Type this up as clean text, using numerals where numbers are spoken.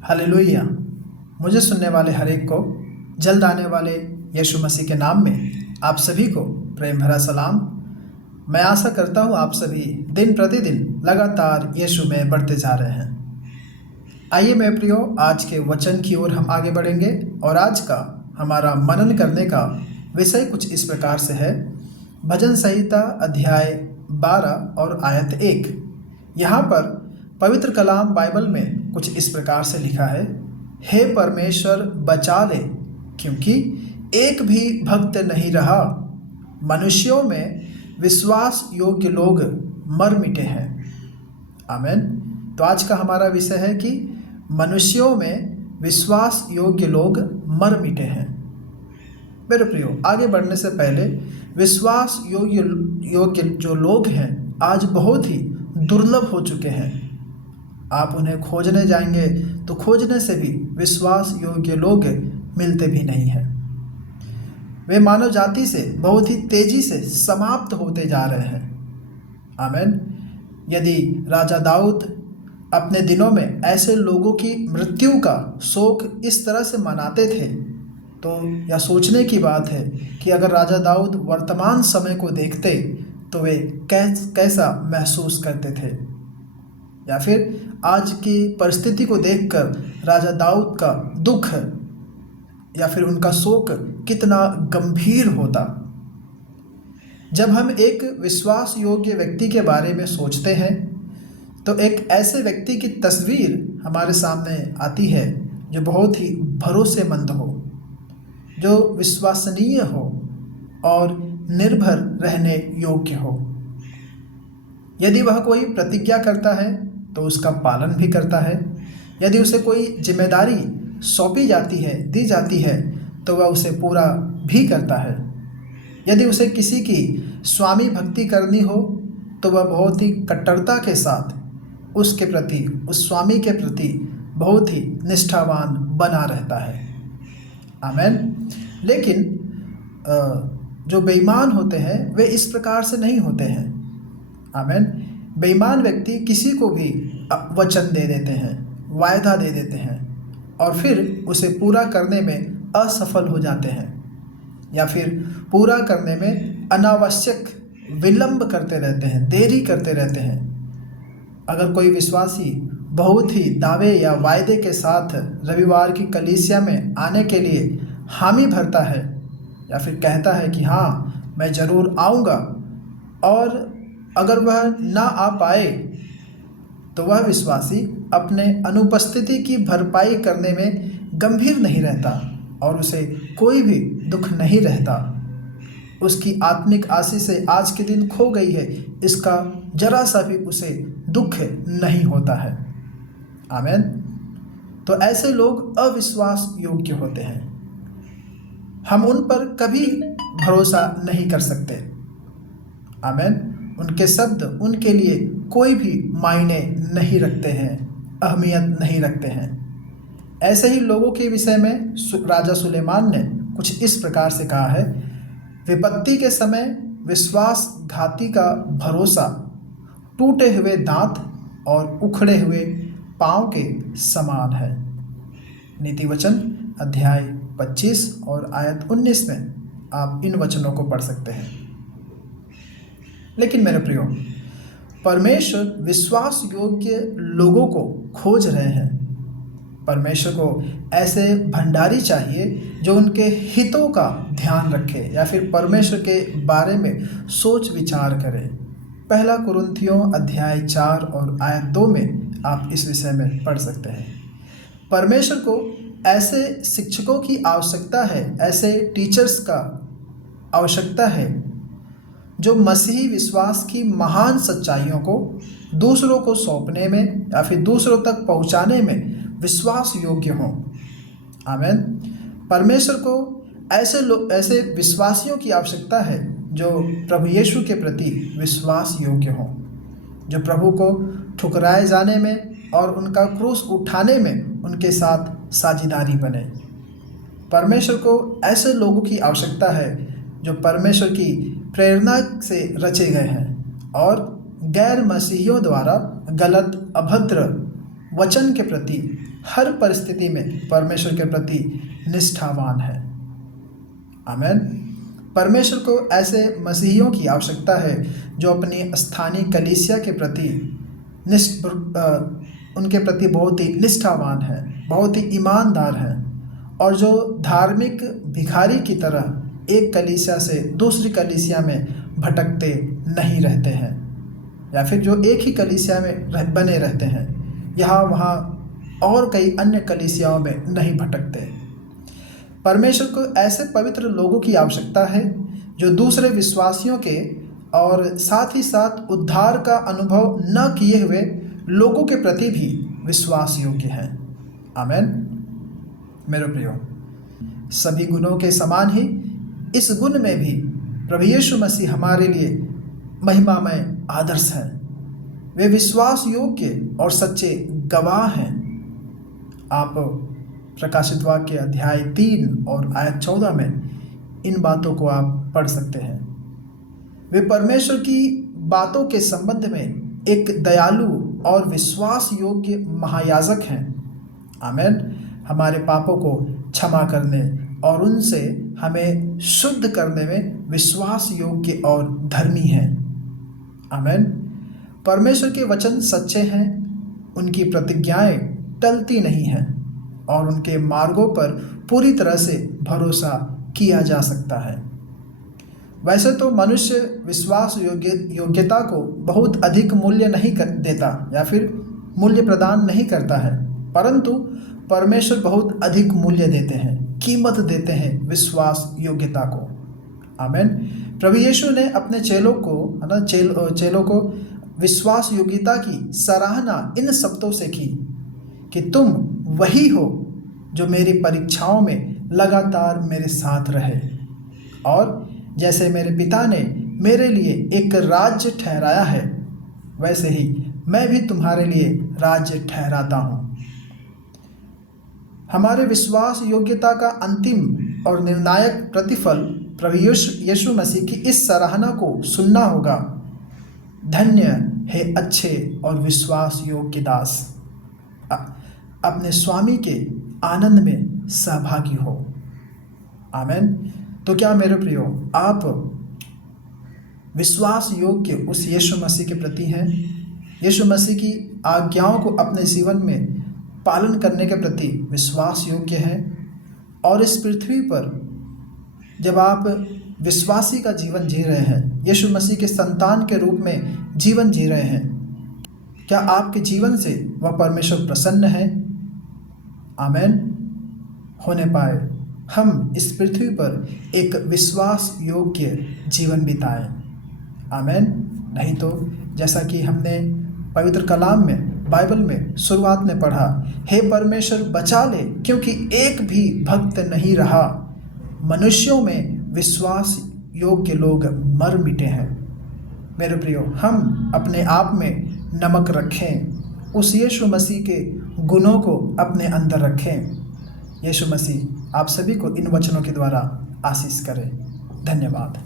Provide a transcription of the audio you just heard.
Hallelujah. मुझे सुनने वाले हर एक को जल्द आने वाले यीशु मसीह के नाम में आप सभी को प्रेम भरा सलाम। मैं आशा करता हूँ आप सभी दिन प्रतिदिन लगातार यीशु में बढ़ते जा रहे हैं। आइए मेरे प्रियो, आज के वचन की ओर हम आगे बढ़ेंगे और आज का हमारा मनन करने का विषय कुछ इस प्रकार से है। भजन संहिता अध्याय 12 और आयत 1। यहाँ पर पवित्र कलाम बाइबल में कुछ इस प्रकार से लिखा है, हे परमेश्वर बचा ले, क्योंकि एक भी भक्त नहीं रहा। मनुष्यों में विश्वास योग्य लोग मर मिटे हैं। आमीन। तो आज का हमारा विषय है कि मनुष्यों में विश्वास योग्य लोग मर मिटे हैं। मेरे प्रियो, आगे बढ़ने से पहले विश्वास योग्य जो लोग हैं आज बहुत ही दुर्लभ हो चुके हैं। आप उन्हें खोजने जाएंगे तो खोजने से भी विश्वास योग्य लोग मिलते भी नहीं हैं। वे मानव जाति से बहुत ही तेजी से समाप्त होते जा रहे हैं। आमीन। यदि राजा दाऊद अपने दिनों में ऐसे लोगों की मृत्यु का शोक इस तरह से मनाते थे तो यह सोचने की बात है कि अगर राजा दाऊद वर्तमान समय को देखते तो वे कैसा महसूस करते थे, या फिर आज की परिस्थिति को देखकर राजा दाऊद का दुख या फिर उनका शोक कितना गंभीर होता। जब हम एक विश्वास योग्य व्यक्ति के बारे में सोचते हैं तो एक ऐसे व्यक्ति की तस्वीर हमारे सामने आती है जो बहुत ही भरोसेमंद हो, जो विश्वसनीय हो और निर्भर रहने योग्य हो। यदि वह कोई प्रतिज्ञा करता है तो उसका पालन भी करता है। यदि उसे कोई जिम्मेदारी सौंपी जाती है, दी जाती है, तो वह उसे पूरा भी करता है। यदि उसे किसी की स्वामी भक्ति करनी हो तो वह बहुत ही कट्टरता के साथ उसके प्रति, उस स्वामी के प्रति बहुत ही निष्ठावान बना रहता है। आमीन। लेकिन जो बेईमान होते हैं वे इस प्रकार से नहीं होते हैं। आमीन। बेईमान व्यक्ति किसी को भी वचन दे देते हैं, वायदा दे देते हैं और फिर उसे पूरा करने में असफल हो जाते हैं, या फिर पूरा करने में अनावश्यक विलंब करते रहते हैं, देरी करते रहते हैं। अगर कोई विश्वासी बहुत ही दावे या वायदे के साथ रविवार की कलीसिया में आने के लिए हामी भरता है या फिर कहता है कि हाँ मैं ज़रूर आऊँगा, और अगर वह ना आ पाए तो वह विश्वासी अपने अनुपस्थिति की भरपाई करने में गंभीर नहीं रहता और उसे कोई भी दुख नहीं रहता। उसकी आत्मिक आशीष आज के दिन खो गई है, इसका जरा सा भी उसे दुख नहीं होता है। आमीन। तो ऐसे लोग अविश्वास योग्य होते हैं। हम उन पर कभी भरोसा नहीं कर सकते। आमीन। उनके शब्द उनके लिए कोई भी मायने नहीं रखते हैं, अहमियत नहीं रखते हैं। ऐसे ही लोगों के विषय में राजा सुलेमान ने कुछ इस प्रकार से कहा है, विपत्ति के समय विश्वासघाती का भरोसा टूटे हुए दांत और उखड़े हुए पांव के समान है। नीति वचन अध्याय 25 और आयत 19 में आप इन वचनों को पढ़ सकते हैं। लेकिन मेरे प्रियो, परमेश्वर विश्वास योग्य लोगों को खोज रहे हैं। परमेश्वर को ऐसे भंडारी चाहिए जो उनके हितों का ध्यान रखे या फिर परमेश्वर के बारे में सोच विचार करे। पहला कुरिन्थियों अध्याय 4 और आयत 2 में आप इस विषय में पढ़ सकते हैं। परमेश्वर को ऐसे शिक्षकों की आवश्यकता है, ऐसे टीचर्स का आवश्यकता है जो मसीही विश्वास की महान सच्चाइयों को दूसरों को सौंपने में या फिर दूसरों तक पहुंचाने में विश्वास योग्य हों। आमीन। परमेश्वर को ऐसे विश्वासियों की आवश्यकता है जो प्रभु यीशु के प्रति विश्वास योग्य हों, जो प्रभु को ठुकराए जाने में और उनका क्रूस उठाने में उनके साथ साझेदारी बने। परमेश्वर को ऐसे लोगों की आवश्यकता है जो परमेश्वर की प्रेरणा से रचे गए हैं और गैर मसीहियों द्वारा गलत, अभद्र वचन के प्रति, हर परिस्थिति में परमेश्वर के प्रति निष्ठावान है। आमीन। परमेश्वर को ऐसे मसीहियों की आवश्यकता है जो अपनी स्थानीय कलीसिया के प्रति उनके प्रति बहुत ही निष्ठावान है, बहुत ही ईमानदार है, और जो धार्मिक भिखारी की तरह एक कलीसिया से दूसरी कलीसिया में भटकते नहीं रहते हैं, या फिर जो एक ही कलीसिया में बने रहते हैं, यहाँ वहाँ और कई अन्य कलीसियाओं में नहीं भटकते। परमेश्वर को ऐसे पवित्र लोगों की आवश्यकता है जो दूसरे विश्वासियों के और साथ ही साथ उद्धार का अनुभव न किए हुए लोगों के प्रति भी विश्वास योग्य हैं। आमीन। मेरे प्रियो, सभी गुणों के समान ही इस गुण में भी प्रभु यीशु मसीह हमारे लिए महिमामय आदर्श हैं। वे विश्वास योग्य और सच्चे गवाह हैं। आप प्रकाशित वाक्य अध्याय 3 और आयत 14 में इन बातों को आप पढ़ सकते हैं। वे परमेश्वर की बातों के संबंध में एक दयालु और विश्वास योग्य महायाजक हैं। आमीन। हमारे पापों को क्षमा करने और उनसे हमें शुद्ध करने में विश्वास योग्य और धर्मी हैं। आमीन। परमेश्वर के वचन सच्चे हैं, उनकी प्रतिज्ञाएं टलती नहीं हैं और उनके मार्गों पर पूरी तरह से भरोसा किया जा सकता है। वैसे तो मनुष्य विश्वास योग्यता को बहुत अधिक मूल्य नहीं देता या फिर मूल्य प्रदान नहीं करता है, परंतु परमेश्वर बहुत अधिक मूल्य देते हैं, कीमत देते हैं विश्वास योग्यता को। आमीन। प्रभु यीशु ने अपने चेलों को चेलों को विश्वास योग्यता की सराहना इन शब्दों से की कि तुम वही हो जो मेरी परीक्षाओं में लगातार मेरे साथ रहे, और जैसे मेरे पिता ने मेरे लिए एक राज्य ठहराया है, वैसे ही मैं भी तुम्हारे लिए राज्य ठहराता हूँ। हमारे विश्वास योग्यता का अंतिम और निर्णायक प्रतिफल प्रभु यीशु मसीह की इस सराहना को सुनना होगा। धन्य है अच्छे और विश्वास योग्य दास, अपने स्वामी के आनंद में सहभागी हो। आमीन। तो क्या मेरे प्रियो, आप विश्वास योग्य उस यीशु मसीह के प्रति हैं? यीशु मसीह की आज्ञाओं को अपने जीवन में पालन करने के प्रति विश्वास योग्य हैं? और इस पृथ्वी पर जब आप विश्वासी का जीवन जी रहे हैं, यीशु मसीह के संतान के रूप में जीवन जी रहे हैं, क्या आपके जीवन से वह परमेश्वर प्रसन्न है? आमीन। होने पाए हम इस पृथ्वी पर एक विश्वास योग्य जीवन बिताएं। आमीन। नहीं तो जैसा कि हमने पवित्र कलाम में, बाइबल में शुरुआत में पढ़ा, हे परमेश्वर बचा ले क्योंकि एक भी भक्त नहीं रहा, मनुष्यों में विश्वास योग्य लोग मर मिटे हैं। मेरे प्रियो, हम अपने आप में नमक रखें, उस यीशु मसीह के गुणों को अपने अंदर रखें। यीशु मसीह आप सभी को इन वचनों के द्वारा आशीष करें। धन्यवाद।